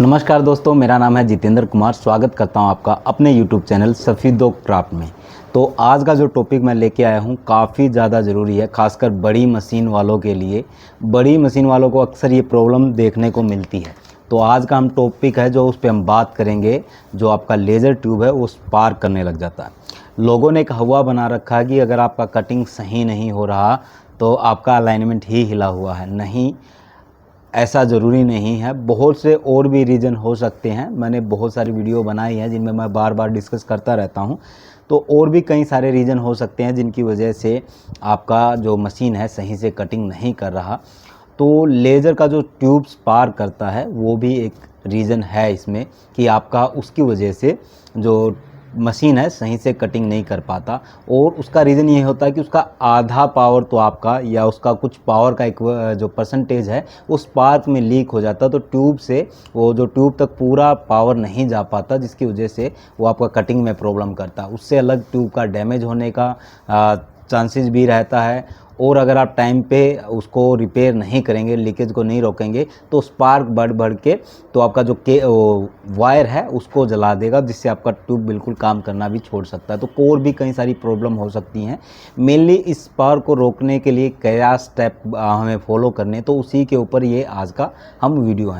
नमस्कार दोस्तों, मेरा नाम है जितेंद्र कुमार। स्वागत करता हूं आपका अपने YouTube चैनल सफ़ीदो क्राफ्ट में। तो आज का जो टॉपिक मैं लेके आया हूं काफ़ी ज़्यादा ज़रूरी है, खासकर बड़ी मशीन वालों के लिए। बड़ी मशीन वालों को अक्सर ये प्रॉब्लम देखने को मिलती है। तो आज का हम टॉपिक है जो उस पर हम बात करेंगे, जो आपका लेज़र ट्यूब है वो स्पार्क करने लग जाता है। लोगों ने एक हवा बना रखा है कि अगर आपका कटिंग सही नहीं हो रहा तो आपका अलाइनमेंट ही हिला हुआ है। नहीं, ऐसा ज़रूरी नहीं है। बहुत से और भी रीज़न हो सकते हैं। मैंने बहुत सारी वीडियो बनाई है जिनमें मैं बार बार डिस्कस करता रहता हूं। तो और भी कई सारे रीज़न हो सकते हैं जिनकी वजह से आपका जो मशीन है सही से कटिंग नहीं कर रहा। तो लेज़र का जो ट्यूब स्पार्क करता है वो भी एक रीज़न है इसमें, कि आपका उसकी वजह से जो मशीन है सही से कटिंग नहीं कर पाता। और उसका रीज़न ये होता है कि उसका आधा पावर तो आपका, या उसका कुछ पावर का एक जो परसेंटेज है उस स्पार्क में लीक हो जाता है। तो ट्यूब से वो जो ट्यूब तक पूरा पावर नहीं जा पाता, जिसकी वजह से वो आपका कटिंग में प्रॉब्लम करता है। उससे अलग ट्यूब का डैमेज होने का चांसेस भी रहता है। और अगर आप टाइम पे उसको रिपेयर नहीं करेंगे, लीकेज को नहीं रोकेंगे, तो स्पार्क बढ़ बढ़ के तो आपका जो वायर है उसको जला देगा, जिससे आपका ट्यूब बिल्कुल काम करना भी छोड़ सकता है। तो और भी कई सारी प्रॉब्लम हो सकती हैं। मेनली इस स्पार्क को रोकने के लिए क्या स्टेप हमें फॉलो करने, तो उसी के ऊपर ये आज का हम वीडियो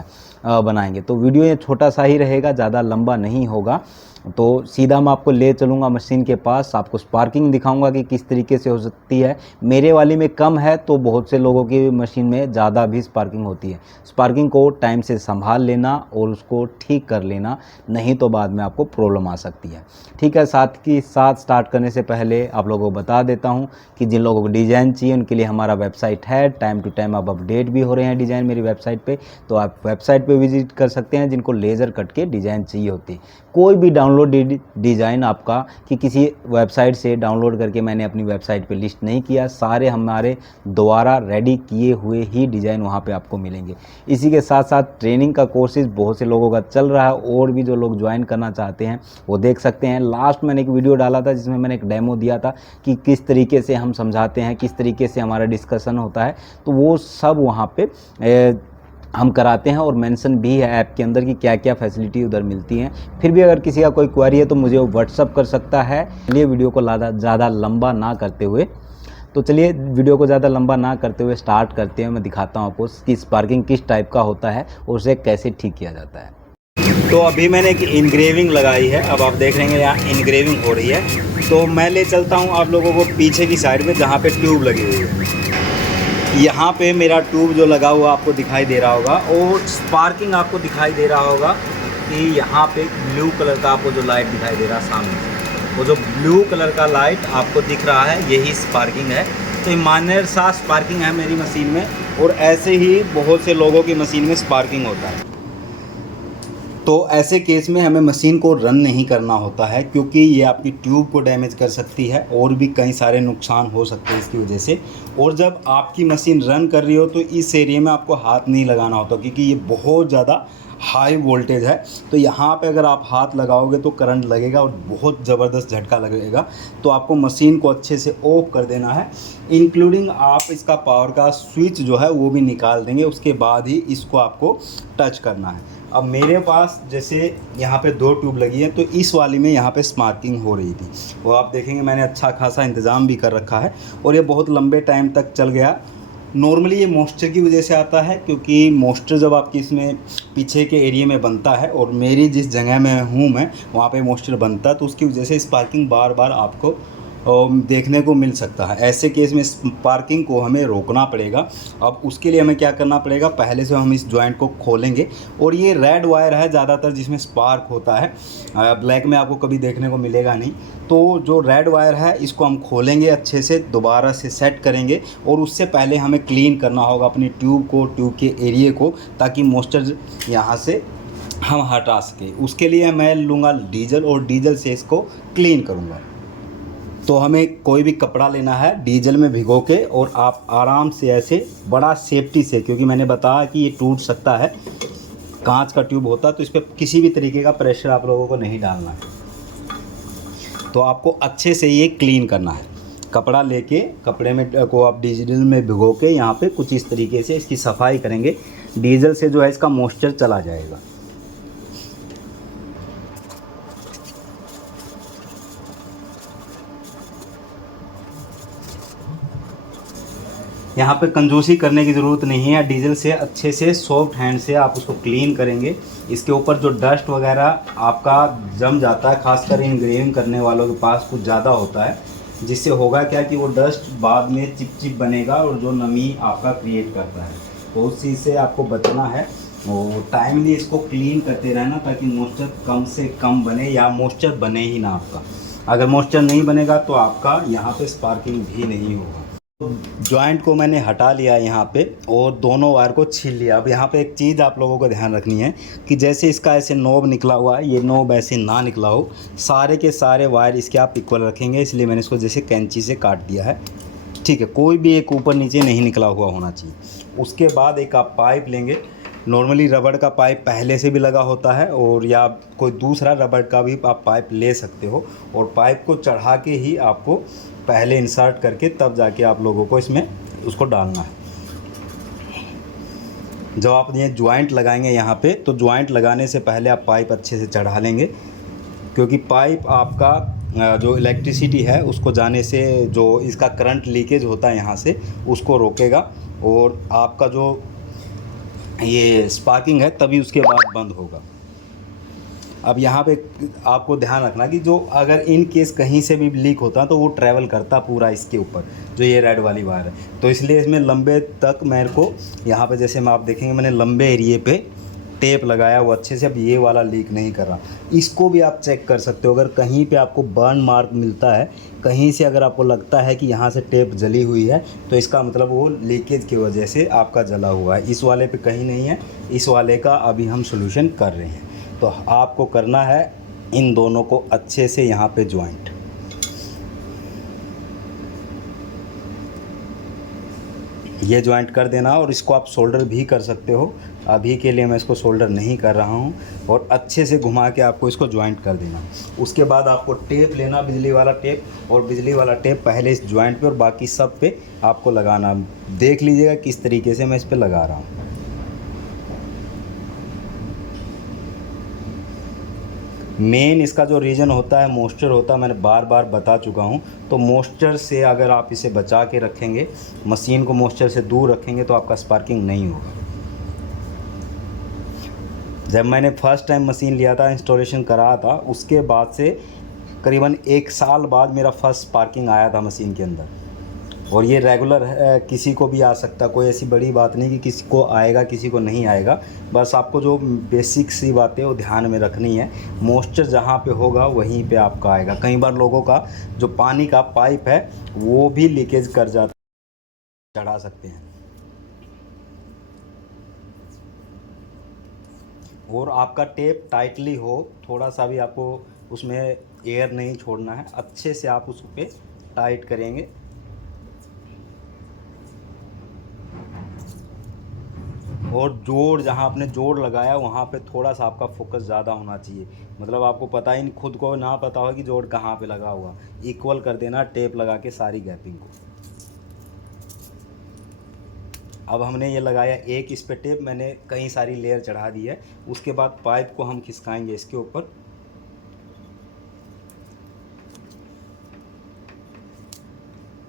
बनाएंगे। तो वीडियो ये छोटा सा ही रहेगा, ज़्यादा लंबा नहीं होगा। तो सीधा मैं आपको ले चलूँगा मशीन के पास, आपको स्पार्किंग दिखाऊंगा कि किस तरीके से हो सकती है। मेरे वाली में कम है, तो बहुत से लोगों की मशीन में ज़्यादा भी स्पार्किंग होती है। स्पार्किंग को टाइम से संभाल लेना और उसको ठीक कर लेना, नहीं तो बाद में आपको प्रॉब्लम आ सकती है। ठीक है, साथ ही साथ स्टार्ट करने से पहले आप लोगों को बता देता हूँ कि जिन लोगों को डिज़ाइन चाहिए उनके लिए हमारा वेबसाइट है। टाइम टू टाइम अब अपडेट भी हो रहे हैं डिज़ाइन मेरी वेबसाइट पर, तो आप वेबसाइट पर विजिट कर सकते हैं जिनको लेज़र कट के डिज़ाइन चाहिए होती है। कोई भी डाउनलोड डिज़ाइन आपका कि किसी वेबसाइट से डाउनलोड करके मैंने अपनी वेबसाइट पे लिस्ट नहीं किया, सारे हमारे द्वारा रेडी किए हुए ही डिज़ाइन वहाँ पे आपको मिलेंगे। इसी के साथ साथ ट्रेनिंग का कोर्सेज बहुत से लोगों का चल रहा है, और भी जो लोग ज्वाइन करना चाहते हैं वो देख सकते हैं। लास्ट मैंने एक वीडियो डाला था जिसमें मैंने एक डेमो दिया था कि किस तरीके से हम समझाते हैं, किस तरीके से हमारा डिस्कशन होता है। तो वो सब वहाँ पे हम कराते हैं, और मेंशन भी है ऐप के अंदर कि क्या क्या फैसिलिटी उधर मिलती हैं। फिर भी अगर किसी का कोई क्वेरी है तो मुझे वो व्हाट्सअप कर सकता है। चलिए वीडियो को ज़्यादा लंबा ना करते हुए स्टार्ट करते हैं। मैं दिखाता हूँ आपको कि स्पार्किंग किस टाइप का होता है और उसे कैसे ठीक किया जाता है। तो अभी मैंने एक इनग्रेविंग लगाई है, अब आप देख रहे हैं यहाँ इनग्रेविंग हो रही है। तो मैं ले चलता हूँ आप लोगों को पीछे की साइड में जहाँ पे ट्यूब लगी हुई है। यहाँ पे मेरा ट्यूब जो लगा हुआ आपको दिखाई दे रहा होगा, और स्पार्किंग आपको दिखाई दे रहा होगा कि यहाँ पे ब्लू कलर का आपको जो लाइट दिखाई दे रहा है सामने से, वो जो ब्लू कलर का लाइट आपको दिख रहा है यही स्पार्किंग है। तो माइनर सा स्पार्किंग है मेरी मशीन में, और ऐसे ही बहुत से लोगों की मशीन में स्पार्किंग होता है। तो ऐसे केस में हमें मशीन को रन नहीं करना होता है, क्योंकि ये आपकी ट्यूब को डैमेज कर सकती है और भी कई सारे नुकसान हो सकते हैं इसकी वजह से। और जब आपकी मशीन रन कर रही हो तो इस एरिया में आपको हाथ नहीं लगाना होता, क्योंकि ये बहुत ज़्यादा हाई वोल्टेज है। तो यहाँ पे अगर आप हाथ लगाओगे तो करंट लगेगा और बहुत ज़बरदस्त झटका लगेगा। तो आपको मशीन को अच्छे से ऑफ कर देना है, इंक्लूडिंग आप इसका पावर का स्विच जो है वो भी निकाल देंगे, उसके बाद ही इसको आपको टच करना है। अब मेरे पास जैसे यहाँ पे 2 ट्यूब लगी है, तो इस वाली में यहाँ पे स्पार्किंग हो रही थी, वो आप देखेंगे मैंने अच्छा खासा इंतज़ाम भी कर रखा है, और ये बहुत लंबे टाइम तक चल गया। नॉर्मली ये मॉइस्चर की वजह से आता है, क्योंकि मॉइस्चर जब आपकी इसमें पीछे के एरिया में बनता है, और मेरी जिस जगह में हूँ मैं वहाँ पे मॉइस्चर बनता है, तो उसकी वजह से स्पार्किंग बार बार आपको देखने को मिल सकता है। ऐसे केस में स्पार्किंग को हमें रोकना पड़ेगा। अब उसके लिए हमें क्या करना पड़ेगा, पहले से हम इस जॉइंट को खोलेंगे, और ये रेड वायर है ज़्यादातर जिसमें स्पार्क होता है, ब्लैक में आपको कभी देखने को मिलेगा नहीं। तो जो रेड वायर है इसको हम खोलेंगे, अच्छे से दोबारा से सेट करेंगे, और उससे पहले हमें क्लीन करना होगा अपनी ट्यूब को, ट्यूब के एरिए को, ताकि मॉइस्चर यहाँ से हम हटा सकें। उसके लिए मैं लूँगा डीजल, और डीजल से इसको क्लीन करूँगा। तो हमें कोई भी कपड़ा लेना है, डीजल में भिगो के, और आप आराम से ऐसे बड़ा सेफ्टी से, क्योंकि मैंने बताया कि ये टूट सकता है, कांच का ट्यूब होता है, तो इस पर किसी भी तरीके का प्रेशर आप लोगों को नहीं डालना है। तो आपको अच्छे से ये क्लीन करना है। कपड़ा लेके, कपड़े में को आप डीजल में भिगो के यहाँ पे कुछ इस तरीके से इसकी सफाई करेंगे। डीजल से जो है इसका मॉइस्चर चला जाएगा। यहाँ पे कंजूसी करने की ज़रूरत नहीं है। डीजल से अच्छे से सॉफ्ट हैंड से आप उसको क्लीन करेंगे। इसके ऊपर जो डस्ट वगैरह आपका जम जाता है, खासकर इंग्रेविंग करने वालों के पास कुछ ज़्यादा होता है, जिससे होगा क्या कि वो डस्ट बाद में चिपचिप बनेगा और जो नमी आपका क्रिएट करता है, तो उस चीज़ से आपको बचना है। और टाइमली इसको क्लीन करते रहना ताकि मॉइस्चर कम से कम बने या मॉइस्चर बने ही ना आपका। अगर मॉइस्चर नहीं बनेगा तो आपका यहाँ पे स्पार्किंग भी नहीं होगा। जॉइंट को मैंने हटा लिया यहाँ पे और दोनों वायर को छील लिया। अब यहाँ पे एक चीज़ आप लोगों को ध्यान रखनी है कि जैसे इसका ऐसे नोब निकला हुआ है, ये नोब ऐसे ना निकला हो। सारे के सारे वायर इसके आप इक्वल रखेंगे, इसलिए मैंने इसको जैसे कैंची से काट दिया है। ठीक है, कोई भी एक ऊपर नीचे नहीं निकला हुआ होना चाहिए। उसके बाद एक आप पाइप लेंगे। नॉर्मली रबड़ का पाइप पहले से भी लगा होता है, और या कोई दूसरा रबड़ का भी आप पाइप ले सकते हो, और पाइप को चढ़ा के ही आपको पहले इंसर्ट करके तब जाके आप लोगों को इसमें उसको डालना है। जब आप ये ज्वाइंट लगाएंगे यहाँ पे, तो ज्वाइंट लगाने से पहले आप पाइप अच्छे से चढ़ा लेंगे, क्योंकि पाइप आपका जो इलेक्ट्रिसिटी है उसको जाने से, जो इसका करंट लीकेज होता है यहाँ से, उसको रोकेगा, और आपका जो ये स्पार्किंग है तभी उसके बाद बंद होगा। अब यहाँ पे आपको ध्यान रखना कि जो अगर इन केस कहीं से भी लीक होता तो वो ट्रैवल करता पूरा इसके ऊपर, जो ये रेड वाली वायर है। तो इसलिए इसमें लंबे तक मेरे को यहाँ पे, जैसे मैं आप देखेंगे मैंने लंबे एरिए पे टेप लगाया वो अच्छे से। अब ये वाला लीक नहीं कर रहा। इसको भी आप चेक कर सकते हो। अगर कहीं पे आपको बर्न मार्क मिलता है, कहीं से अगर आपको लगता है कि यहाँ से टेप जली हुई है, तो इसका मतलब वो लीकेज की वजह से आपका जला हुआ है। इस वाले पे कहीं नहीं है, इस वाले का अभी हम सोल्यूशन कर रहे हैं। तो आपको करना है इन दोनों को अच्छे से यहाँ पे ज्वाइंट। ये ज्वाइंट कर देना, और इसको आप सोल्डर भी कर सकते हो। अभी के लिए मैं इसको सोल्डर नहीं कर रहा हूँ, और अच्छे से घुमा के आपको इसको ज्वाइंट कर देना। उसके बाद आपको टेप लेना, बिजली वाला टेप, और बिजली वाला टेप पहले इस ज्वाइंट पे और बाकी सब पे आपको लगाना। देख लीजिएगा किस तरीके से मैं इस पर लगा रहा हूँ। मेन इसका जो रीज़न होता है मॉइस्चर होता है, मैंने बार बार बता चुका हूँ। तो मॉइस्चर से अगर आप इसे बचा के रखेंगे, मशीन को मॉइस्चर से दूर रखेंगे, तो आपका स्पार्किंग नहीं होगा। जब मैंने फर्स्ट टाइम मशीन लिया था, इंस्टॉलेशन करा था, उसके बाद से करीबन 1 साल बाद मेरा फर्स्ट स्पार्किंग आया था मशीन के अंदर। और ये रेगुलर है, किसी को भी आ सकता, कोई ऐसी बड़ी बात नहीं कि किसी को आएगा किसी को नहीं आएगा। बस आपको जो बेसिक सी बातें वो ध्यान में रखनी है। मॉइस्चर जहाँ पे होगा वहीं पे आपका आएगा। कई बार लोगों का जो पानी का पाइप है वो भी लीकेज कर जाता है, चढ़ा सकते हैं। और आपका टेप टाइटली हो, थोड़ा सा भी आपको उसमें एयर नहीं छोड़ना है। अच्छे से आप उस पर टाइट करेंगे, और जोड़ जहाँ आपने जोड़ लगाया वहाँ पे थोड़ा सा आपका फोकस ज़्यादा होना चाहिए। मतलब आपको पता ही नहीं, खुद को ना पता हो कि जोड़ कहाँ पे लगा हुआ। इक्वल कर देना टेप लगा के सारी गैपिंग को। अब हमने ये लगाया एक, इस पे टेप मैंने कई सारी लेयर चढ़ा दी है। उसके बाद पाइप को हम खिसकाएंगे इसके ऊपर।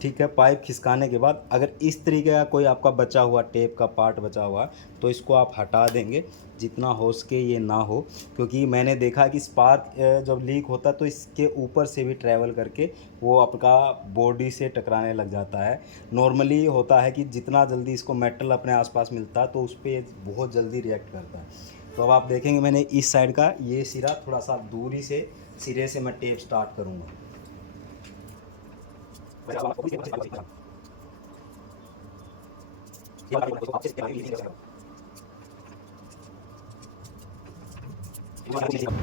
ठीक है, पाइप खिसकाने के बाद अगर इस तरीके का कोई आपका बचा हुआ टेप का पार्ट बचा हुआ तो इसको आप हटा देंगे, जितना हो सके ये ना हो। क्योंकि मैंने देखा कि स्पार्क जब लीक होता तो इसके ऊपर से भी ट्रैवल करके वो आपका बॉडी से टकराने लग जाता है। नॉर्मली होता है कि जितना जल्दी इसको मेटल अपने आसपास मिलता है तो उस पर बहुत जल्दी रिएक्ट करता है। तो अब आप देखेंगे मैंने इस साइड का ये सिरा थोड़ा सा दूरी से सिरे से मैं टेप स्टार्ट करूँगा।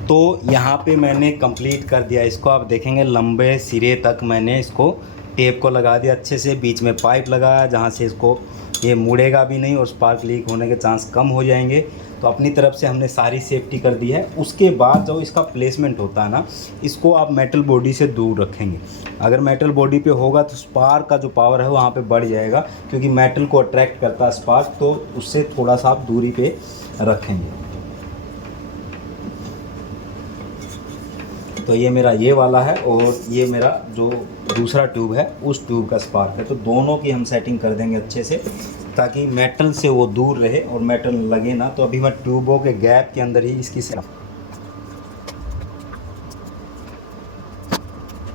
तो यहाँ पे मैंने कंप्लीट कर दिया इसको। आप देखेंगे लंबे सिरे तक मैंने इसको टेप को लगा दिया अच्छे से। बीच में पाइप लगाया जहाँ से इसको ये मुड़ेगा भी नहीं और स्पार्क लीक होने के चांस कम हो जाएंगे। तो अपनी तरफ से हमने सारी सेफ्टी कर दी है। उसके बाद जो इसका प्लेसमेंट होता है ना, इसको आप मेटल बॉडी से दूर रखेंगे। अगर मेटल बॉडी पे होगा तो स्पार्क का जो पावर है वहाँ पे बढ़ जाएगा, क्योंकि मेटल को अट्रैक्ट करता है स्पार्क। तो उससे थोड़ा सा आप दूरी पे रखेंगे। तो ये मेरा ये वाला है और ये मेरा जो दूसरा ट्यूब है उस ट्यूब का स्पार्क है। तो दोनों की हम सेटिंग कर देंगे अच्छे से, ताकि मेटल से वो दूर रहे और मेटल लगे ना। तो अभी मैं ट्यूबों के गैप के अंदर ही इसकी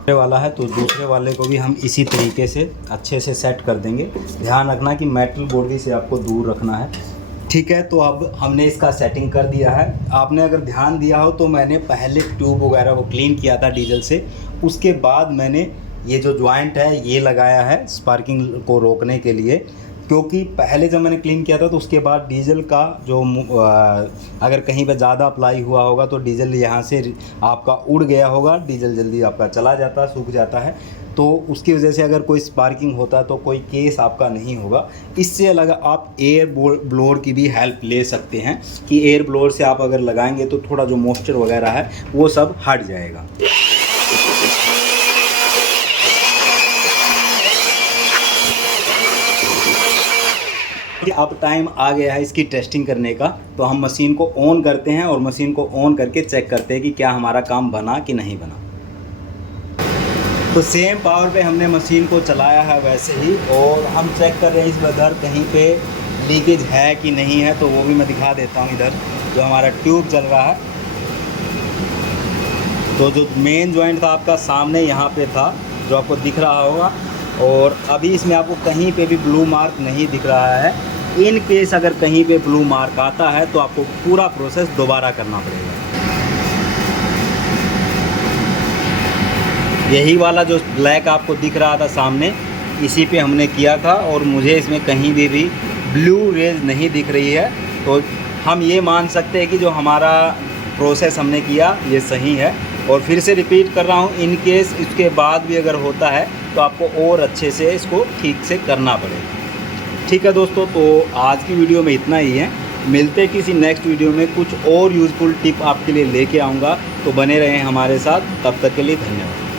वाला है, तो दूसरे वाले को भी हम इसी तरीके से अच्छे से सेट कर देंगे। ध्यान रखना कि मेटल बॉडी से आपको दूर रखना है, ठीक है। तो अब हमने इसका सेटिंग कर दिया है। आपने अगर ध्यान दिया हो तो मैंने पहले ट्यूब वगैरह को क्लीन किया था डीजल से, उसके बाद मैंने ये जो जॉइंट है ये लगाया है स्पार्किंग को रोकने के लिए। क्योंकि पहले जब मैंने क्लीन किया था तो उसके बाद डीजल का जो अगर कहीं पे ज़्यादा अप्लाई हुआ होगा तो डीजल यहाँ से आपका उड़ गया होगा, डीजल जल्दी आपका चला जाता, सूख जाता है। तो उसकी वजह से अगर कोई स्पार्किंग होता है तो कोई केस आपका नहीं होगा। इससे अलग आप एयर ब्लोअर की भी हेल्प ले सकते हैं कि एयर ब्लोअर से आप अगर लगाएंगे तो थोड़ा जो मॉइस्चर वगैरह है वो सब हट जाएगा। अब टाइम आ गया है इसकी टेस्टिंग करने का। तो हम मशीन को ऑन करते हैं और मशीन को ऑन करके चेक करते हैं कि क्या हमारा काम बना कि नहीं बना। तो सेम पावर पे हमने मशीन को चलाया है वैसे ही, और हम चेक कर रहे हैं इस इधर कहीं पे लीकेज है कि नहीं है। तो वो भी मैं दिखा देता हूँ। इधर जो हमारा ट्यूब चल रहा है, तो जो मेन जॉइंट था आपका सामने यहाँ पे था जो आपको दिख रहा होगा, और अभी इसमें आपको कहीं पे भी ब्लू मार्क नहीं दिख रहा है। इन केस अगर कहीं पे ब्लू मार्क आता है तो आपको पूरा प्रोसेस दोबारा करना पड़ेगा। यही वाला जो ब्लैक आपको दिख रहा था सामने, इसी पे हमने किया था और मुझे इसमें कहीं भी ब्लू रेज नहीं दिख रही है। तो हम ये मान सकते हैं कि जो हमारा प्रोसेस हमने किया ये सही है। और फिर से रिपीट कर रहा हूँ, इन केस इसके बाद भी अगर होता है तो आपको और अच्छे से इसको ठीक से करना पड़ेगा। ठीक है दोस्तों, तो आज की वीडियो में इतना ही है। मिलते किसी नेक्स्ट वीडियो में कुछ और यूज़फुल टिप आपके लिए लेके आऊँगा। तो बने रहें हमारे साथ, तब तक के लिए धन्यवाद।